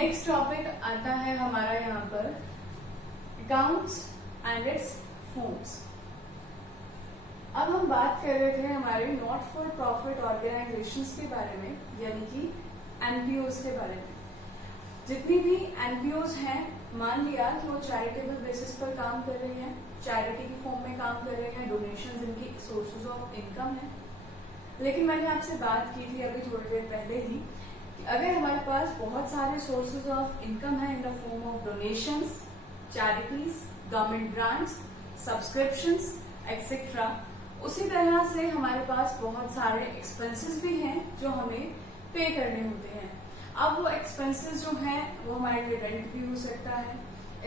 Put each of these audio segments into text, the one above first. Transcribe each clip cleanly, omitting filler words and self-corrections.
Next topic आता है हमारा यहाँ पर अकाउंट्स एंड इट्स फॉर्म्स। अब हम बात कर रहे थे हमारे नॉट फॉर प्रॉफिट ऑर्गेनाइजेशंस के बारे में, यानी कि एनपीओज के बारे में। जितनी भी एनपीओज हैं, मान लिया कि वो चैरिटेबल बेसिस पर काम कर रही हैं, चैरिटी की फॉर्म में काम कर रहे हैं, डोनेशंस इनकी सोर्सेज ऑफ इनकम है। लेकिन मैंने आपसे बात की थी अभी थोड़ी देर पहले ही कि अगर हमारे पास बहुत सारे सोर्सेज ऑफ इनकम है in the form of donations, charities, government grants, subscriptions etcetera, उसी तरह से हमारे पास बहुत सारे एक्सपेंसेस भी हैं जो हमें पे करने होते हैं। अब वो एक्सपेंसेस जो हैं वो हमारे लिए रेंट भी हो सकता है,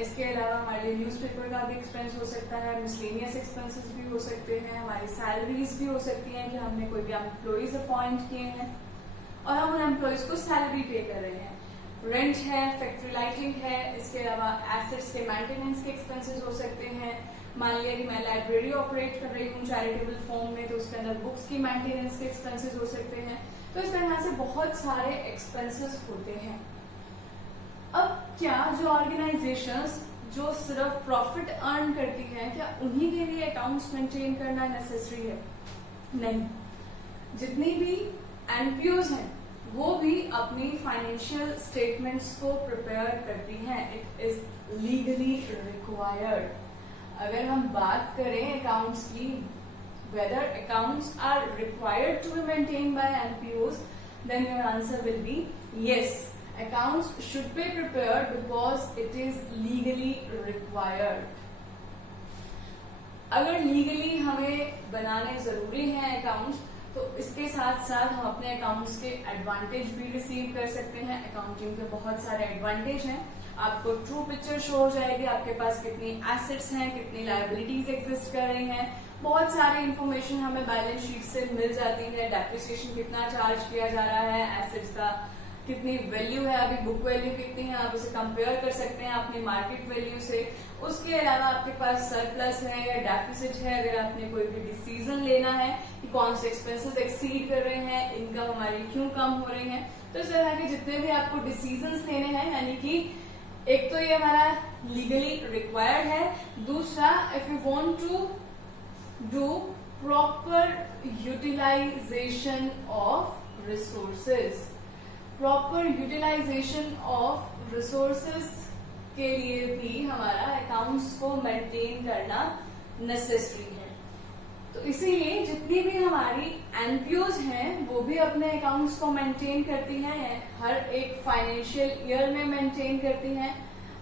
इसके अलावा हमारे लिए न्यूज़पेपर का भी एक्सपेंस हो सकता है, मिसलेनियस एक्सपेंसेस भी हो सकते हैं, हमारी सैलरीज भी हो सकती हैं कि हमने कोई भी एम्प्लॉइज अपॉइंट किए हैं और हम उन एम्प्लॉइज को सैलरी पे कर रहे हैं। रेंट है, फैक्ट्री लाइटिंग है, इसके अलावा एसेट्स के मेंटेनेंस के एक्सपेंसेस हो सकते हैं। मान लिया कि मैं लाइब्रेरी ऑपरेट कर रही हूँ चैरिटेबल फॉर्म में, तो उसके अंदर बुक्स की मेंटेनेंस के एक्सपेंसेस हो सकते हैं। तो इस तरह से बहुत सारे एक्सपेंसेस होते हैं। अब क्या जो ऑर्गेनाइजेशंस जो सिर्फ प्रॉफिट अर्न करती हैं, क्या उन्हीं के लिए अकाउंट्स मेंटेन करना नेसेसरी है? नहीं। जितनी भी एनपीओज हैं वो भी अपनी फाइनेंशियल स्टेटमेंट्स को प्रिपेयर करती हैं। It is legally required. अगर हम बात करें अकाउंट्स की, whether accounts are required to be maintain by NPOs, then your answer will be yes, accounts should be prepared because it is legally required। अगर legally हमें बनाने जरूरी हैं अकाउंट्स, तो इसके साथ साथ हम अपने अकाउंट्स के एडवांटेज भी रिसीव कर सकते हैं। अकाउंटिंग के बहुत सारे एडवांटेज हैं। आपको ट्रू पिक्चर शो हो जाएगी, आपके पास कितनी एसेट्स हैं, कितनी लायबिलिटीज एग्जिस्ट कर रही हैं, बहुत सारी इंफॉर्मेशन हमें बैलेंस शीट से मिल जाती है। डेप्रिसिएशन कितना चार्ज किया जा रहा है, एसेट्स का कितनी वैल्यू है, अभी बुक वैल्यू कितनी है, आप उसे कंपेयर कर सकते हैं अपनी मार्केट वैल्यू से। उसके अलावा आपके पास सरप्लस है या डेफिसिट है, अगर आपने कोई भी डिसीजन लेना है कि कौन से एक्सपेंसेस एक्सीड कर रहे हैं, इनकम हमारी क्यों कम हो रही है। तो इस तरह के जितने भी आपको डिसीजंस लेने हैं, यानी कि एक तो ये हमारा लीगली रिक्वायर्ड है, दूसरा if you want to do proper utilisation of resources, proper utilisation of resources के लिए भी हमारा अकाउंट्स को मेंटेन करना नेसेसरी है। तो इसीलिए जितनी भी हमारी एनपीओज हैं वो भी अपने अकाउंट्स को मेंटेन करती हैं, हर एक फाइनेंशियल ईयर में मेंटेन करती हैं।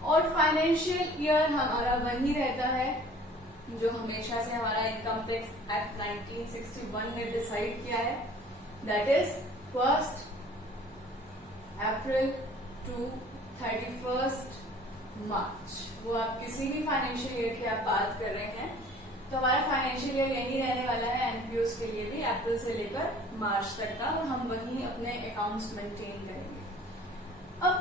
और फाइनेंशियल ईयर हमारा वही रहता है जो हमेशा से हमारा इनकम टैक्स एक्ट 1961 ने डिसाइड किया है, दैट इज 1 अप्रैल टू 31 मार्च। वो आप किसी भी फाइनेंशियल ईयर की आप बात कर रहे हैं, तो हमारा फाइनेंशियल ईयर यही रहने वाला है एनपीओज के लिए भी, अप्रैल से लेकर मार्च तक का, और हम वही अपने अकाउंट्स मेंटेन करेंगे। अब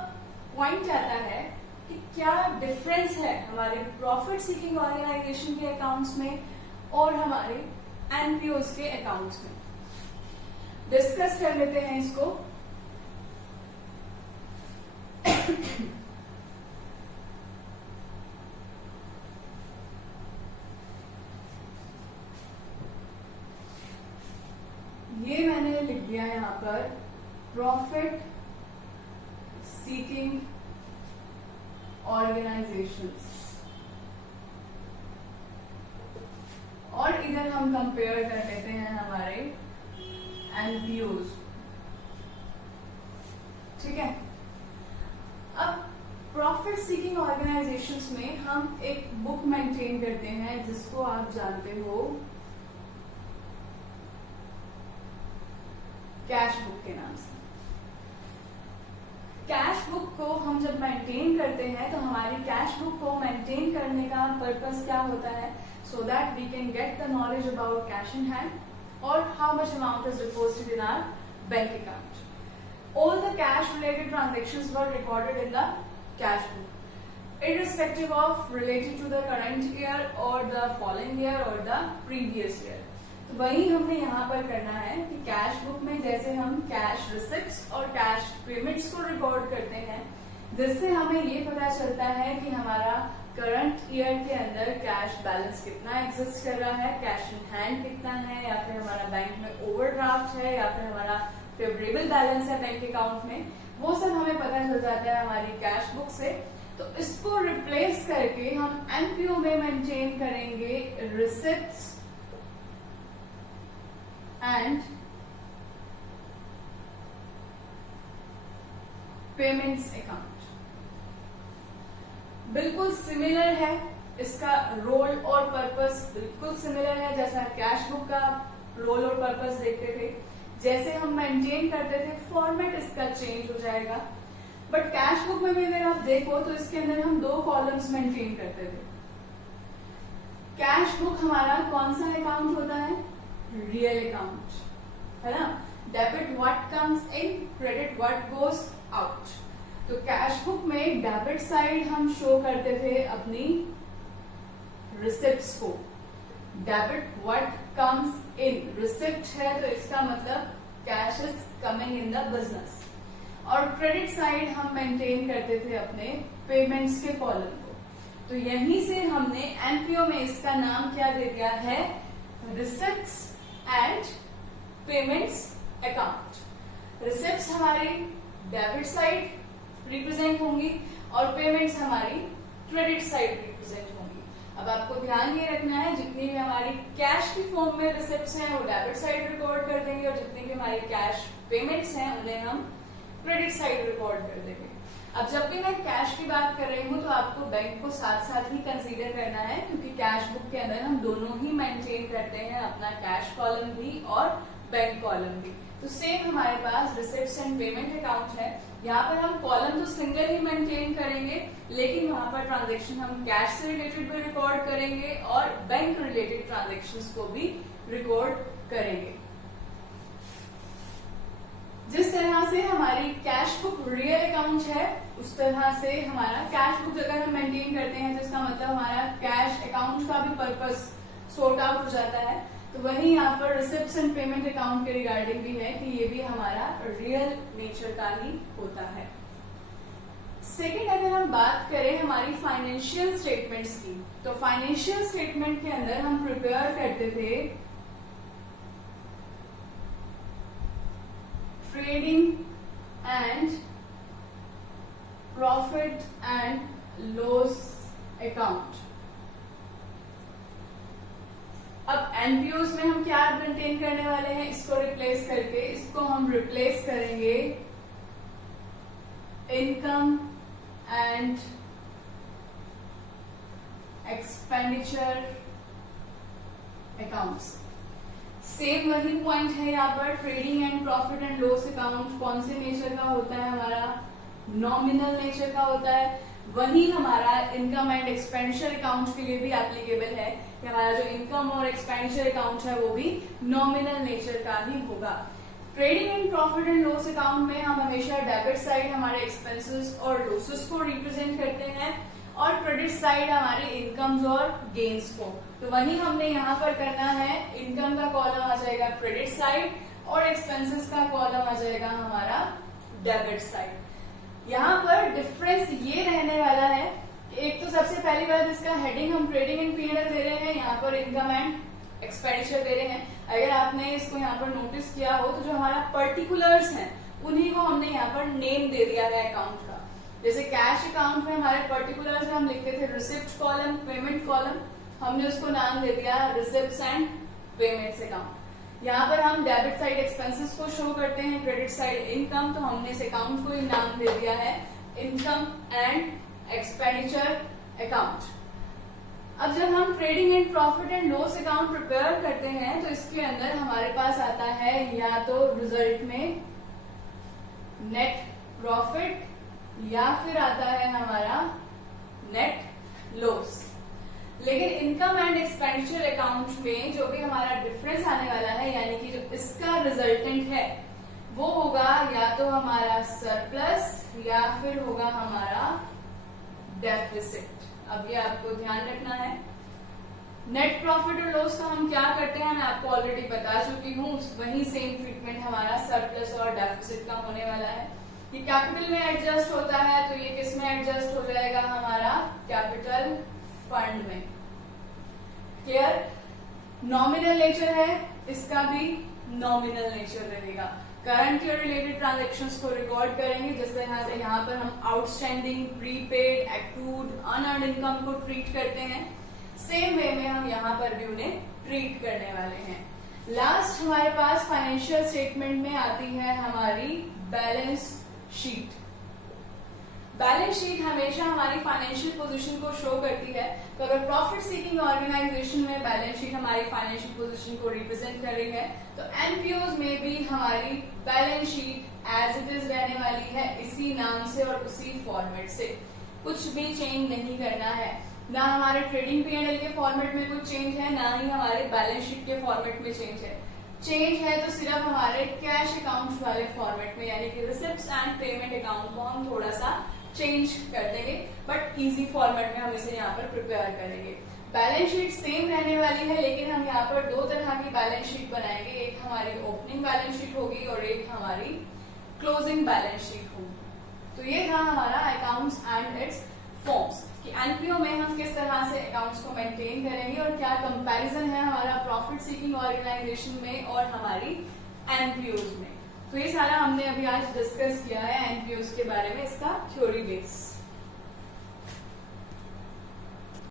पॉइंट आता है कि क्या डिफरेंस है हमारे प्रॉफिट सीकिंग ऑर्गेनाइजेशन के अकाउंट्स में और हमारे एनपीओज के अकाउंट्स में। डिस्कस कर लेते हैं इसको। ये मैंने लिख दिया यहां पर प्रॉफिट सीकिंग ऑर्गेनाइजेशंस, और इधर हम कंपेयर कर लेते हैं हमारे एनपीओज। ठीक है। अब प्रॉफिट सीकिंग ऑर्गेनाइजेशंस में हम एक बुक मेंटेन करते हैं जिसको आप जानते हो कैश बुक के नाम से। कैश बुक को हम जब मेंटेन करते हैं तो हमारी कैश बुक को मेंटेन करने का पर्पस क्या होता है? So that we can get the knowledge about cash in hand और how much amount is deposited in our bank account. All the cash related transactions were recorded in the cash book, irrespective of related to the current year or the following year or the previous year। तो वही हमने यहाँ पर करना है कि cash book में जैसे हम कैश रिसिप्ट्स और कैश पेमेंट्स को रिकॉर्ड करते हैं, जिससे हमें ये पता चलता है कि हमारा करंट ईयर के अंदर कैश बैलेंस कितना एग्जिस्ट कर रहा है, कैश इन हैंड कितना है, या फिर हमारा बैंक में ओवरड्राफ्ट है, या फिर हमारा फेवरेबल बैलेंस है बैंक अकाउंट में, वो सब हमें पता चल जाता है हमारी कैश बुक से। तो इसको रिप्लेस करके हम एनपीओ में मेंटेन करेंगे रिसिप्ट्स एंड पेमेंट्स अकाउंट। बिल्कुल सिमिलर है, इसका रोल और पर्पस बिल्कुल सिमिलर है, जैसा कैश बुक का रोल और पर्पस देखते थे, जैसे हम मेंटेन करते थे, फॉर्मेट इसका चेंज हो जाएगा। बट कैश बुक में भी अगर आप देखो तो इसके अंदर हम 2 कॉलम्स मेंटेन करते थे। कैश बुक हमारा कौन सा अकाउंट होता है? रियल अकाउंट, है ना। Debit what comes in, credit what goes out. तो कैश बुक में डेबिट साइड हम शो करते थे अपनी रिसिप्ट्स को। Debit what comes in, receipt है तो इसका मतलब cash is coming in the business. और क्रेडिट साइड हम मेंटेन करते थे अपने पेमेंट्स के कॉलम को। तो यहीं से हमने एनपीओ में इसका नाम क्या दे दिया है? Receipts and payments account. Receipts हमारी डेबिट साइड रिप्रेजेंट होंगी और पेमेंट्स हमारी क्रेडिट साइड रिप्रेजेंट होंगी। अब आपको ध्यान ये रखना है, जितनी भी हमारी कैश की फॉर्म में रिसिप्ट्स हैं वो डेबिट साइड रिकॉर्ड कर देंगे, और जितनी भी हमारी कैश पेमेंट्स हैं उन्हें हम क्रेडिट साइड रिकॉर्ड कर देंगे। अब जब भी मैं कैश की बात कर रही हूँ तो आपको बैंक को साथ साथ ही कंसीडर करना है, क्योंकि कैश बुक के अंदर हम दोनों ही मेंटेन करते हैं, अपना कैश कॉलम भी और बैंक कॉलम भी। तो सेम हमारे पास रिसिप्ट्स एंड पेमेंट अकाउंट है। यहाँ पर हम कॉलम तो सिंगल ही मेंटेन करेंगे, लेकिन वहां पर ट्रांजैक्शन हम कैश से रिलेटेड भी रिकॉर्ड करेंगे और बैंक रिलेटेड ट्रांजैक्शंस को भी रिकॉर्ड करेंगे। जिस तरह से हमारी कैश बुक रियल अकाउंट है, उस तरह से हमारा कैश बुक अगर हम मेंटेन करते हैं तो इसका मतलब हमारा कैश अकाउंट का भी पर्पस सॉर्ट आउट हो जाता है। तो वही यहाँ पर रिसिप्ट्स एंड पेमेंट अकाउंट के रिगार्डिंग भी है कि ये भी हमारा रियल नेचर का ही होता है। सेकेंड, अगर हम बात करें हमारी फाइनेंशियल स्टेटमेंट्स की, तो फाइनेंशियल स्टेटमेंट के अंदर हम प्रिपेयर करते थे trading and profit and loss account. अब एनपीओज में हम क्या मेंटेन करने वाले हैं? इसको रिप्लेस करके इसको हम रिप्लेस करेंगे income and expenditure accounts. Same वही पॉइंट है यहाँ पर। Trading and profit and loss account कौन से नेचर का होता है? हमारा नॉमिनल नेचर का होता है। वही हमारा इनकम एंड एक्सपेंडिचर अकाउंट के लिए भी एप्लीकेबल है कि हमारा जो इनकम और एक्सपेंडिचर अकाउंट है वो भी नॉमिनल नेचर का ही होगा। Trading and profit and loss account में हम हमेशा डेबिट साइड हमारे एक्सपेंसेस और लॉसेस को रिप्रेजेंट करते हैं और क्रेडिट साइड हमारे इनकम्स और गेन्स को। तो वही हमने यहाँ पर करना है। इनकम का कॉलम आ जाएगा क्रेडिट साइड और एक्सपेंसेस का कॉलम आ जाएगा हमारा डेबिट साइड। यहाँ पर डिफरेंस ये रहने वाला है, एक तो सबसे पहली बात इसका हेडिंग हम ट्रेडिंग एंड पीएनएल दे रहे हैं, यहाँ पर इनकम एंड एक्सपेंडिचर दे रहे हैं। अगर आपने इसको यहाँ पर नोटिस किया हो तो जो हमारा पर्टिकुलर्स हैं उन्हीं को हमने यहाँ पर नेम दे दिया है अकाउंट का। जैसे कैश अकाउंट में हमारे पर्टिकुलर्स में हम लिखते थे रिसिप्ट कॉलम, पेमेंट कॉलम, हमने उसको नाम दे दिया रिसिप्ट्स एंड पेमेंट्स अकाउंट। यहाँ पर हम डेबिट साइड एक्सपेंसेस को शो करते हैं, क्रेडिट साइड इनकम, तो हमने इस अकाउंट को ही नाम दे दिया है इनकम एंड एक्सपेंडिचर अकाउंट। अब जब हम trading and profit and loss account prepare करते हैं तो इसके अंदर हमारे पास आता है या तो रिजल्ट में नेट प्रॉफिट या फिर आता है हमारा नेट लॉस। लेकिन इनकम एंड एक्सपेंडिचर अकाउंट में जो भी हमारा डिफरेंस आने वाला है, यानी कि जो इसका रिजल्टेंट है वो होगा या तो हमारा सरप्लस या फिर होगा हमारा डेफिसिट। अब ये आपको ध्यान रखना है। नेट प्रॉफिट और लॉस का हम क्या करते हैं मैं आपको ऑलरेडी बता चुकी हूँ। वही सेम ट्रीटमेंट हमारा सरप्लस और डेफिसिट का होने वाला है। ये कैपिटल में एडजस्ट होता है, तो ये किस में एडजस्ट हो जाएगा, हमारा कैपिटल फंड में। क्लियर? नॉमिनल नेचर है, इसका भी नॉमिनल नेचर रहेगा। करंट ईयर रिलेटेड ट्रांजैक्शंस को रिकॉर्ड करेंगे, जिस तरह से यहाँ पर हम outstanding, prepaid, accrued, unearned income को ट्रीट करते हैं, सेम वे में हम यहाँ पर भी उन्हें ट्रीट करने वाले हैं। लास्ट हमारे पास फाइनेंशियल स्टेटमेंट में आती है हमारी बैलेंस शीट। बैलेंस शीट हमेशा हमारी फाइनेंशियल पोजीशन को शो करती है। तो अगर प्रॉफिट सीकिंग ऑर्गेनाइजेशन में बैलेंस शीट हमारी फाइनेंशियल पोजीशन को रिप्रेजेंट कर रही है, तो एनपीओज में भी हमारी balance sheet as it is रहने वाली है, इसी नाम से और उसी फॉर्मेट से। कुछ भी चेंज नहीं करना है, ना हमारे ट्रेडिंग पीएनएल के फॉर्मेट में कुछ चेंज है, ना ही हमारे बैलेंस शीट के फॉर्मेट में चेंज है। चेंज है तो सिर्फ हमारे कैश अकाउंट वाले फॉर्मेट में, यानी कि रिसिप्ट्स एंड पेमेंट अकाउंट को हम थोड़ा सा चेंज कर देंगे, बट इजी फॉर्मेट में हम इसे यहाँ पर प्रिपेयर करेंगे। बैलेंस शीट सेम रहने वाली है, लेकिन हम यहाँ पर दो तरह की बैलेंस शीट बनाएंगे। एक हमारी ओपनिंग बैलेंस शीट होगी और एक हमारी क्लोजिंग बैलेंस शीट होगी। तो ये था हमारा अकाउंट्स एंड इट्स फॉर्म्स कि एनपीओ में हम किस तरह से अकाउंट्स को मेंटेन करेंगे और क्या कंपैरिजन है हमारा प्रॉफिट सीकिंग ऑर्गेनाइजेशन में और हमारी एनपीओज में। तो ये सारा हमने अभी आज डिस्कस किया है एनपीओज के बारे में, इसका थ्योरी बेस।